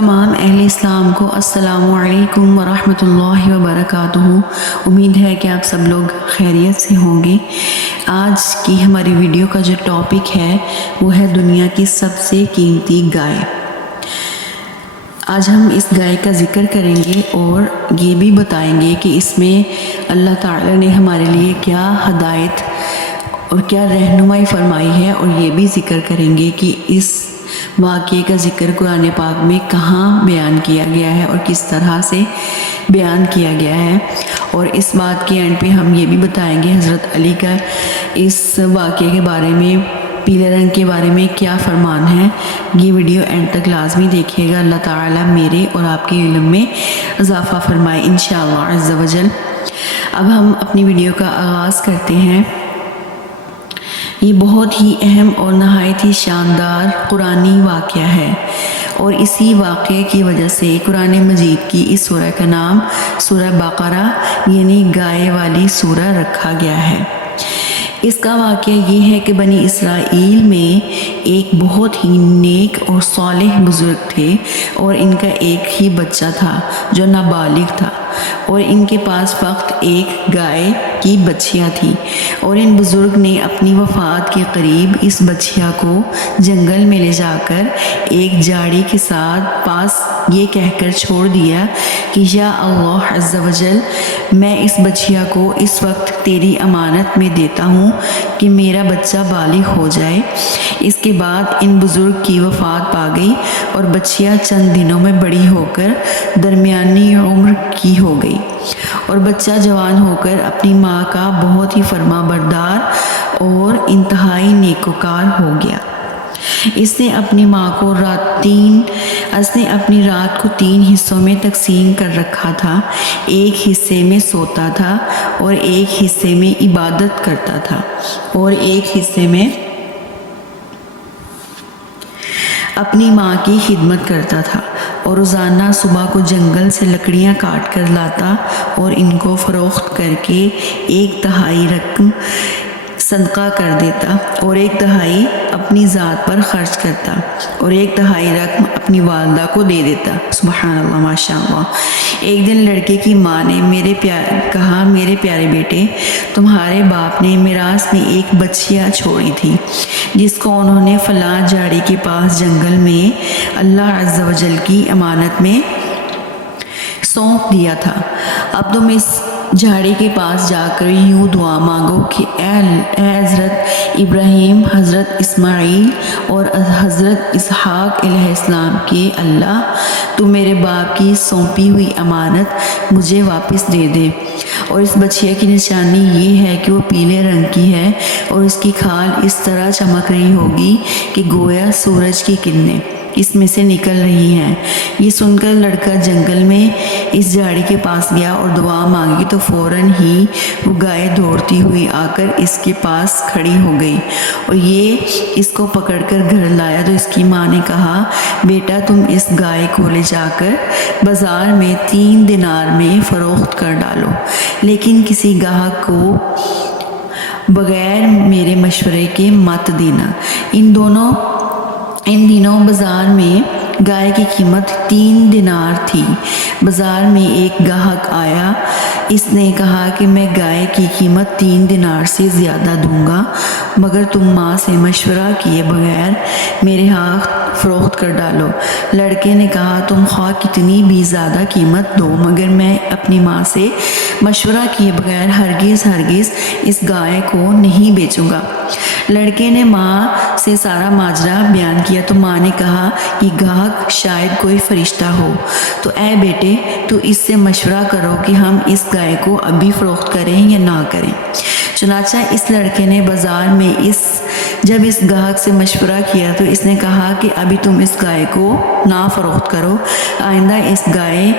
تمام اہل اسلام کو السلام علیکم ورحمۃ اللہ وبرکاتہ۔ امید ہے کہ آپ سب لوگ خیریت سے ہوں گے۔ آج کی ہماری ویڈیو کا جو ٹاپک ہے وہ ہے دنیا کی سب سے قیمتی گائے۔ آج ہم اس گائے کا ذکر کریں گے اور یہ بھی بتائیں گے کہ اس میں اللہ تعالی نے ہمارے لیے کیا ہدایت اور کیا رہنمائی فرمائی ہے، اور یہ بھی ذکر کریں گے کہ اس واقعے کا ذکر قرآن پاک میں کہاں بیان کیا گیا ہے اور کس طرح سے بیان کیا گیا ہے۔ اور اس بات کے اینڈ پہ ہم یہ بھی بتائیں گے حضرت علی کا اس واقعے کے بارے میں، پیلے رنگ کے بارے میں کیا فرمان ہے۔ یہ ویڈیو اینڈ تک لازمی دیکھیے گا۔ اللہ تعالیٰ میرے اور آپ کے علم میں اضافہ فرمائے انشاءاللہ عز و جل۔ اب ہم اپنی ویڈیو کا آغاز کرتے ہیں۔ یہ بہت ہی اہم اور نہایت ہی شاندار قرآنی واقعہ ہے، اور اسی واقعے کی وجہ سے قرآن مجید کی اس سورہ کا نام سورہ بقرہ یعنی گائے والی سورہ رکھا گیا ہے۔ اس کا واقعہ یہ ہے کہ بنی اسرائیل میں ایک بہت ہی نیک اور صالح بزرگ تھے، اور ان کا ایک ہی بچہ تھا جو نابالغ تھا، اور ان کے پاس فقط ایک گائے کی بچھیا تھی، اور ان بزرگ نے اپنی وفات کے قریب اس بچھیا کو جنگل میں لے جا کر ایک جھاڑی کے ساتھ پاس یہ کہہ کر چھوڑ دیا کہ یا اللہ عز و جل، میں اس بچھیا کو اس وقت تیری امانت میں دیتا ہوں کہ میرا بچہ بالغ ہو جائے۔ اس کے بعد ان بزرگ کی وفات پا گئی، اور بچھیا چند دنوں میں بڑی ہو کر درمیانی عمر کی ہو گئی، اور بچہ جوان ہو کر اپنی ماں کا بہت ہی فرما بردار اور انتہائی نیکوکار ہو گیا۔ اس نے اپنی رات کو 3 حصوں میں تقسیم کر رکھا تھا۔ ایک حصے میں سوتا تھا، اور ایک حصے میں عبادت کرتا تھا، اور ایک حصے میں اپنی ماں کی خدمت کرتا تھا، اور روزانہ صبح کو جنگل سے لکڑیاں کاٹ کر لاتا اور ان کو فروخت کر کے 1/3 رقم صدقہ کر دیتا، اور 1/3 اپنی ذات پر خرچ کرتا، اور 1/3 رقم اپنی والدہ کو دے دیتا۔ سبحان اللہ، ماشاء اللہ۔ ایک دن لڑکے کی ماں نے کہا، میرے پیارے بیٹے، تمہارے باپ نے میراث میں ایک بچھیا چھوڑی تھی جس کو انہوں نے فلاں جھاڑی کے پاس جنگل میں اللہ عز و جل کی امانت میں سونپ دیا تھا۔ اب تم اس جھاڑی کے پاس جا کر یوں دعا مانگو کہ اے حضرت ابراہیم، حضرت اسماعیل اور حضرت اسحاق علیہ السلام کے اللہ، تو میرے باپ کی سونپی ہوئی امانت مجھے واپس دے دے۔ اور اس بچھیا کی نشانی یہ ہے کہ وہ پیلے رنگ کی ہے، اور اس کی کھال اس طرح چمک رہی ہوگی کہ گویا سورج کی کرنیں اس میں سے نکل رہی ہیں۔ یہ سن کر لڑکا جنگل میں اس جھاڑی کے پاس گیا اور دعا مانگی، تو فوراً ہی وہ گائے دوڑتی ہوئی آ کر اس کے پاس کھڑی ہو گئی، اور یہ اس کو پکڑ کر گھر لایا۔ تو اس کی ماں نے کہا، بیٹا، تم اس گائے کو لے جا کر بازار میں 3 دینار میں فروخت کر ڈالو، لیکن کسی گاہک کو بغیر میرے مشورے کے مت دینا۔ ان دنوں بازار میں گائے کی قیمت 3 دینار تھی۔ بازار میں ایک گاہک آیا، اس نے کہا کہ میں گائے کی قیمت 3 دینار سے زیادہ دوں گا، مگر تم ماں سے مشورہ کیے بغیر میرے ہاتھ فروخت کر ڈالو۔ لڑکے نے کہا، تم خواہ کتنی بھی زیادہ قیمت دو، مگر میں اپنی ماں سے مشورہ کیے بغیر ہرگز اس گائے کو نہیں بیچوں گا۔ لڑکے نے ماں سے سارا ماجرا بیان کیا، تو ماں نے کہا کہ گاہک شاید کوئی فرشتہ ہو، تو اے بیٹے، تو اس سے مشورہ کرو کہ ہم اس گائے کو ابھی فروخت کریں یا نہ کریں۔ چنانچہ اس لڑکے نے بازار میں جب اس گاہک سے مشورہ کیا، تو اس نے کہا کہ ابھی تم اس گائے کو نہ فروخت کرو، آئندہ اس گائے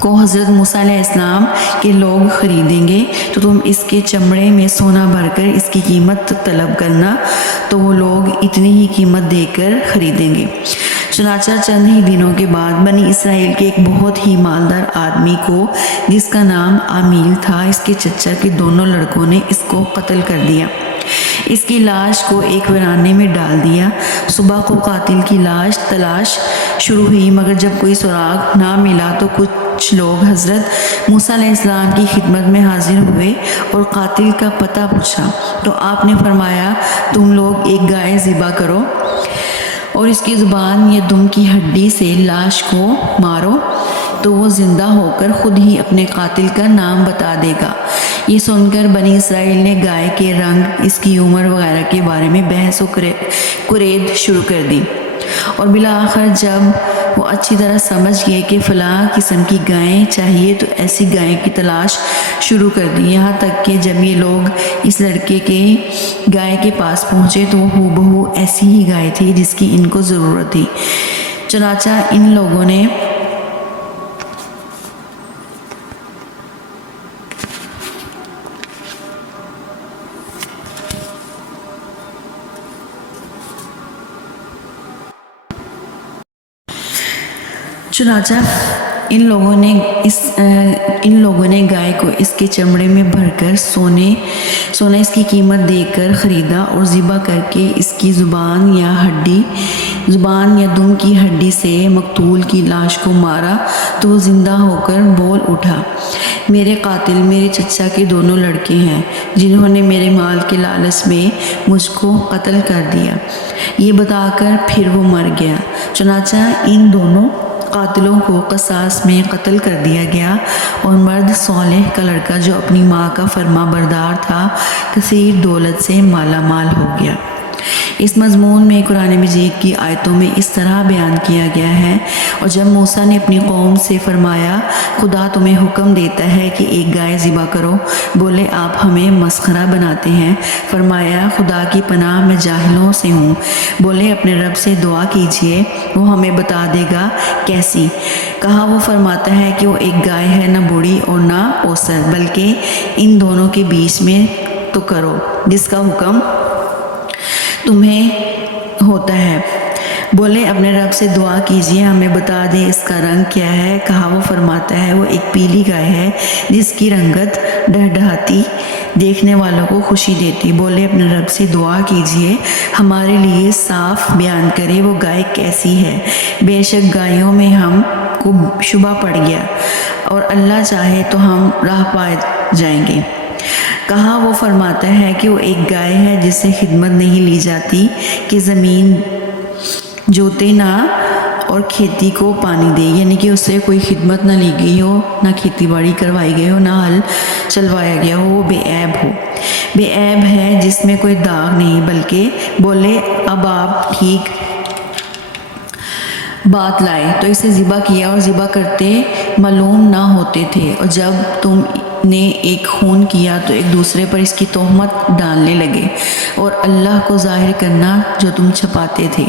کو حضرت موسیٰ علیہ السلام کے لوگ خریدیں گے، تو تم اس کے چمڑے میں سونا بھر کر اس کی قیمت طلب کرنا، تو وہ لوگ اتنی ہی قیمت دے کر خریدیں گے۔ چنانچہ چند ہی دنوں کے بعد بنی اسرائیل کے ایک بہت ہی مالدار آدمی کو، جس کا نام عامیل تھا، اس کے چچا کے دونوں لڑکوں نے اس کو قتل کر دیا۔ اس کی لاش کو ایک ویرانے میں ڈال دیا۔ صبح کو قاتل کی تلاش شروع ہوئی، مگر جب کوئی سراغ نہ ملا تو کچھ لوگ حضرت موسیٰ علیہ السلام کی خدمت میں حاضر ہوئے اور قاتل کا پتہ پوچھا، تو آپ نے فرمایا تم لوگ ایک گائے ذبح کرو اور اس کی زبان یا دم کی ہڈی سے لاش کو مارو تو وہ زندہ ہو کر خود ہی اپنے قاتل کا نام بتا دے گا۔ یہ سن کر بنی اسرائیل نے گائے کے رنگ، اس کی عمر وغیرہ کے بارے میں بحث و کرید شروع کر دی، اور بالآخر جب وہ اچھی طرح سمجھ گئے کہ فلاں قسم کی گائیں چاہیے تو ایسی گائیں کی تلاش شروع کر دی، یہاں تک کہ جب یہ لوگ اس لڑکے کے گائے کے پاس پہنچے تو وہ ہو بہو ایسی ہی گائے تھی جس کی ان کو ضرورت تھی۔ چنانچہ ان لوگوں نے ان لوگوں نے گائے کو اس کے چمڑے میں بھر کر سونا اس کی قیمت دے کر خریدا اور ذبح کر کے اس کی زبان یا دم کی ہڈی سے مقتول کی لاش کو مارا تو وہ زندہ ہو کر بول اٹھا، میرے قاتل میرے چچا کے دونوں لڑکے ہیں جنہوں نے میرے مال کے لالچ میں مجھ کو قتل کر دیا۔ یہ بتا کر پھر وہ مر گیا۔ چنانچہ ان دونوں قاتلوں کو قصاص میں قتل کر دیا گیا، اور مرد صالح کا لڑکا جو اپنی ماں کا فرما بردار تھا کثیر دولت سے مالا مال ہو گیا۔ اس مضمون میں قرآن مجید کی آیتوں میں اس طرح بیان کیا گیا ہے، اور جب موسیٰ نے اپنی قوم سے فرمایا خدا تمہیں حکم دیتا ہے کہ ایک گائے ذبح کرو، بولے آپ ہمیں مسخرہ بناتے ہیں۔ فرمایا خدا کی پناہ میں جاہلوں سے ہوں۔ بولے اپنے رب سے دعا کیجئے، وہ ہمیں بتا دے گا کیسی۔ کہا وہ فرماتا ہے کہ وہ ایک گائے ہے، نہ بوڑھی اور نہ اوسر، بلکہ ان دونوں کے بیچ میں تو کرو جس کا حکم تمہیں ہوتا ہے۔ بولے اپنے رب سے دعا کیجئے ہمیں بتا دے اس کا رنگ کیا ہے۔ کہا وہ فرماتا ہے وہ ایک پیلی گائے ہے جس کی رنگت ڈہڈہاتی دیکھنے والوں کو خوشی دیتی۔ بولے اپنے رب سے دعا کیجئے ہمارے لیے صاف بیان کرے وہ گائے کیسی ہے۔ بے شک گایوں میں ہم کو شبہ پڑ گیا، اور اللہ چاہے تو ہم راہ پا جائیں گے۔ کہا وہ فرماتا ہے کہ وہ ایک گائے ہے جس سے خدمت نہیں لی جاتی کہ زمین جوتے نہ اور کھیتی کو پانی دے، یعنی کہ اس سے کوئی خدمت نہ لی گئی ہو، نہ کھیتی باڑی کروائی گئی ہو، نہ ہل چلوایا گیا ہو، وہ بے عیب ہو۔ بے عیب ہے جس میں کوئی داغ نہیں، بلکہ بولے اب آپ ٹھیک بات لائے تو اسے ذبح کیا، اور ذبح کرتے معلوم نہ ہوتے تھے، اور جب تم نے ایک خون کیا تو ایک دوسرے پر اس کی تہمت ڈالنے لگے اور اللہ کو ظاہر کرنا جو تم چھپاتے تھے۔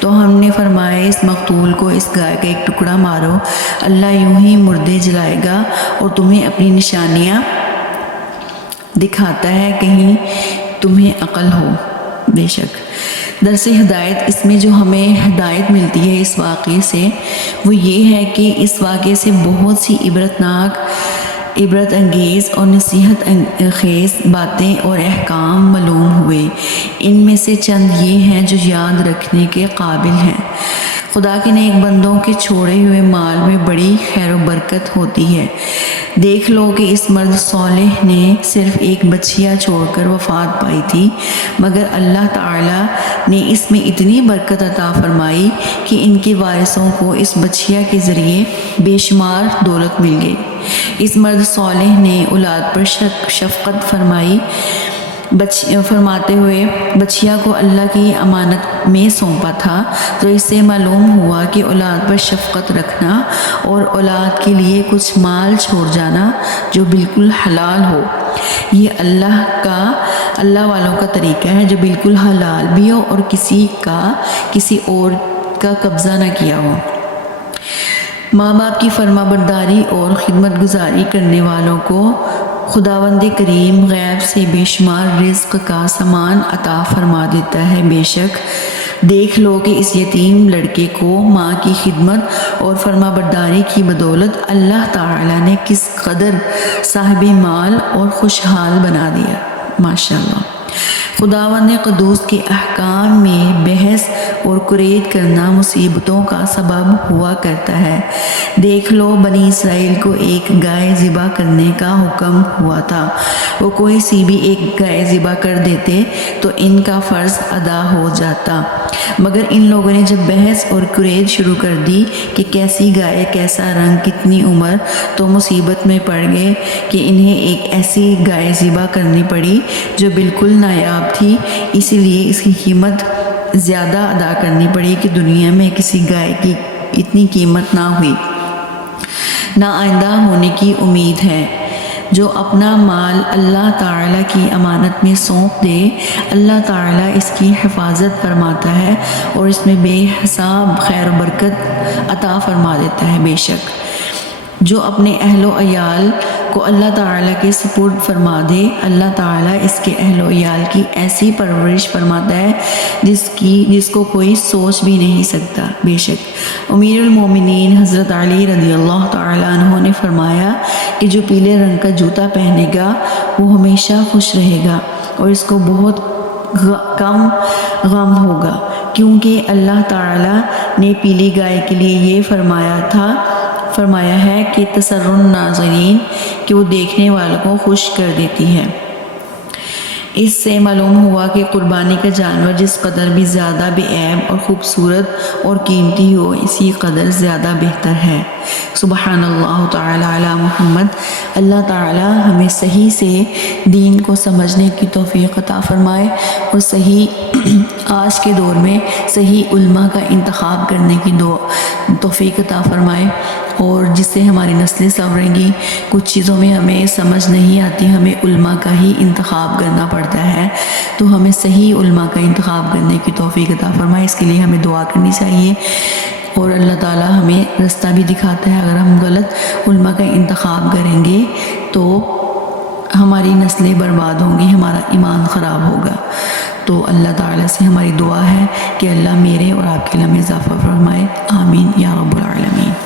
تو ہم نے فرمایا اس مقتول کو اس گائے کا ایک ٹکڑا مارو، اللہ یوں ہی مردے جلائے گا اور تمہیں اپنی نشانیاں دکھاتا ہے، کہیں تمہیں عقل ہو۔ بے شک درس ہدایت، اس میں جو ہمیں ہدایت ملتی ہے اس واقعے سے وہ یہ ہے کہ اس واقعے سے بہت سی عبرت انگیز اور نصیحت خیز باتیں اور احکام معلوم ہوئے۔ ان میں سے چند یہ ہیں جو یاد رکھنے کے قابل ہیں۔ خدا کے نیک بندوں کے چھوڑے ہوئے مال میں بڑی خیر و برکت ہوتی ہے۔ دیکھ لو کہ اس مرد صالح نے صرف ایک بچیا چھوڑ کر وفات پائی تھی، مگر اللہ تعالیٰ نے اس میں اتنی برکت عطا فرمائی کہ ان کے وارثوں کو اس بچیا کے ذریعے بے شمار دولت مل گئی۔ اس مرد صالح نے اولاد پر شفقت فرماتے ہوئے بچیا کو اللہ کی امانت میں سونپا تھا، تو اس سے معلوم ہوا کہ اولاد پر شفقت رکھنا اور اولاد کے لیے کچھ مال چھوڑ جانا جو بالکل حلال ہو، یہ اللہ والوں کا طریقہ ہے، جو بالکل حلال بھی ہو اور کسی اور کا قبضہ نہ کیا ہو۔ ماں باپ کی فرما برداری اور خدمت گزاری کرنے والوں کو خداوند کریم غیب سے بے شمار رزق کا سامان عطا فرما دیتا ہے۔ بے شک دیکھ لو کہ اس یتیم لڑکے کو ماں کی خدمت اور فرما برداری کی بدولت اللہ تعالیٰ نے کس قدر صاحب مال اور خوشحال بنا دیا۔ ماشاءاللہ خداوند قدوس کے احکام میں بحث اور قرید کرنا مصیبتوں کا سبب ہوا کرتا ہے۔ دیکھ لو، بنی اسرائیل کو ایک گائے ذبح کرنے کا حکم ہوا تھا، وہ کوئی سی بھی ایک گائے ذبح کر دیتے تو ان کا فرض ادا ہو جاتا، مگر ان لوگوں نے جب بحث اور قرید شروع کر دی کہ کیسی گائے، کیسا رنگ، کتنی عمر، تو مصیبت میں پڑ گئے کہ انہیں ایک ایسی گائے ذبح کرنی پڑی جو بالکل نایاب تھی، اسی لیے اس کی قیمت زیادہ ادا کرنی پڑی کہ دنیا میں کسی گائے کی اتنی قیمت نہ ہوئی، نہ آئندہ ہونے کی امید ہے۔ جو اپنا مال اللہ تعالیٰ کی امانت میں سونپ دے، اللہ تعالیٰ اس کی حفاظت فرماتا ہے اور اس میں بے حساب خیر و برکت عطا فرما دیتا ہے۔ بے شک جو اپنے اہل و عیال کو اللہ تعالیٰ کے سپرد فرما دے، اللہ تعالیٰ اس کے اہل و عیال کی ایسی پرورش فرماتا ہے جس کو کوئی سوچ بھی نہیں سکتا۔ بے شک امیر المومنین حضرت علی رضی اللہ تعالیٰ عنہ نے فرمایا کہ جو پیلے رنگ کا جوتا پہنے گا وہ ہمیشہ خوش رہے گا اور اس کو بہت کم غم ہوگا، کیونکہ اللہ تعالیٰ نے پیلی گائے کے لیے یہ فرمایا ہے کہ تسر الناظرین، کہ وہ دیکھنے والوں کو خوش کر دیتی ہے۔ اس سے معلوم ہوا کہ قربانی کا جانور جس قدر بھی زیادہ بے عیب اور خوبصورت اور قیمتی ہو، اسی قدر زیادہ بہتر ہے۔ سبحان اللہ تعالی علی محمد۔ اللہ تعالی ہمیں صحیح سے دین کو سمجھنے کی توفیق عطا فرمائے اور صحیح آج کے دور میں صحیح علماء کا انتخاب کرنے کی توفیق عطا فرمائے، اور جس سے ہماری نسلیں سنوریں گی۔ کچھ چیزوں میں ہمیں سمجھ نہیں آتی، ہمیں علماء کا ہی انتخاب کرنا پڑتا ہے، تو ہمیں صحیح علماء کا انتخاب کرنے کی توفیق عطا فرمائے۔ اس کے لیے ہمیں دعا کرنی چاہیے، اور اللہ تعالیٰ ہمیں رستہ بھی دکھاتا ہے۔ اگر ہم غلط علماء کا انتخاب کریں گے تو ہماری نسلیں برباد ہوں گی، ہمارا ایمان خراب ہوگا۔ تو اللہ تعالیٰ سے ہماری دعا ہے کہ اللہ میرے اور آپ کے علم میں اضافہ فرمائے، آمین یا رب العالمین۔